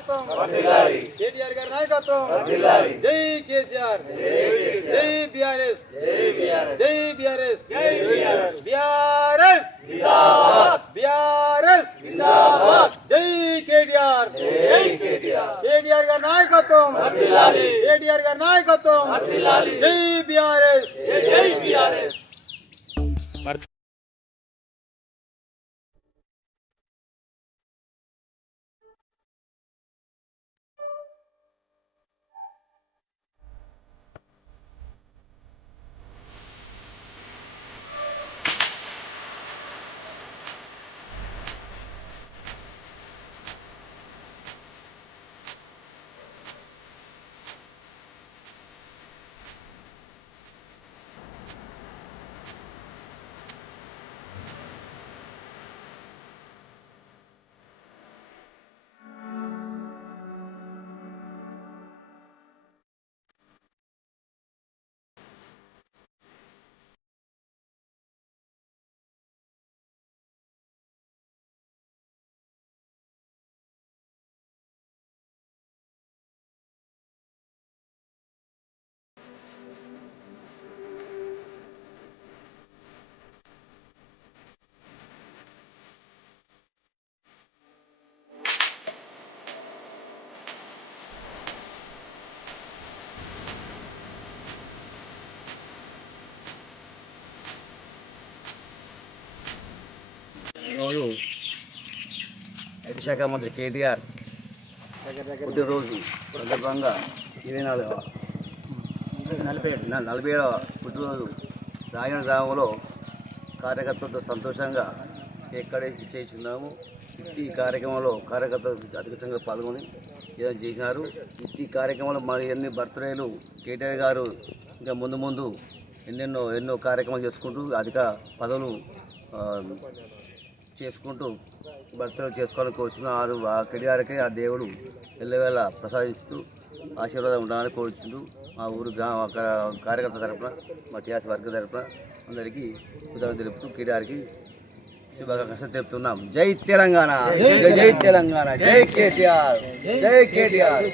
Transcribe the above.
నాయకత్వం కేటీఆర్ గారి నాయకత్వం జై కేసీఆర్ జై బీఆర్ఎస్ జై బీఆర్ఎస్ బీఆర్ఎస్ బీఆర్ఎస్ జై కేటీఆర్ కేటీఆర్ గారి నాయకత్వం కేటీఆర్ గారి నాయకత్వం జై బీఆర్ఎస్ జై బీఆర్ఎస్. ఈరోజు ఐటీ శాఖ మంత్రి కేటీఆర్ పుట్టినరోజు సందర్భంగా 47వ పుట్టినరోజు రాయన గ్రామంలో కార్యకర్తలతో సంతోషంగా ఎక్కడ చేస్తున్నాము. ఈ కార్యక్రమంలో కార్యకర్తలు అధికంగా పాల్గొని ఏదో చేసినారు. ఈ కార్యక్రమంలో మరి ఎన్ని బర్త్డేలు కేటీఆర్ గారు ఇంకా ముందు ఎన్నో కార్యక్రమాలు చేసుకుంటూ అధిక పదవులు చేసుకుంటూ బర్త్డే చేసుకోవాలని కోరుచున్నారు. ఆ కేటీఆర్కి ఆ దేవుడు ఎల్లవేళ ప్రసాదిస్తూ ఆశీర్వాదం ఉండాలని కోరుచుంటూ మా ఊరు కార్యకర్త తరఫున మా టీఆర్ఎస్ వర్గ తరఫున అందరికీ కృతజ్ఞతలు తెలుపుతూ కేటీఆర్కి శుభాకాంక్షలు తెలుపుతున్నాం. జై తెలంగాణ, జై తెలంగాణ, జై కేసీఆర్, జై కేటీఆర్.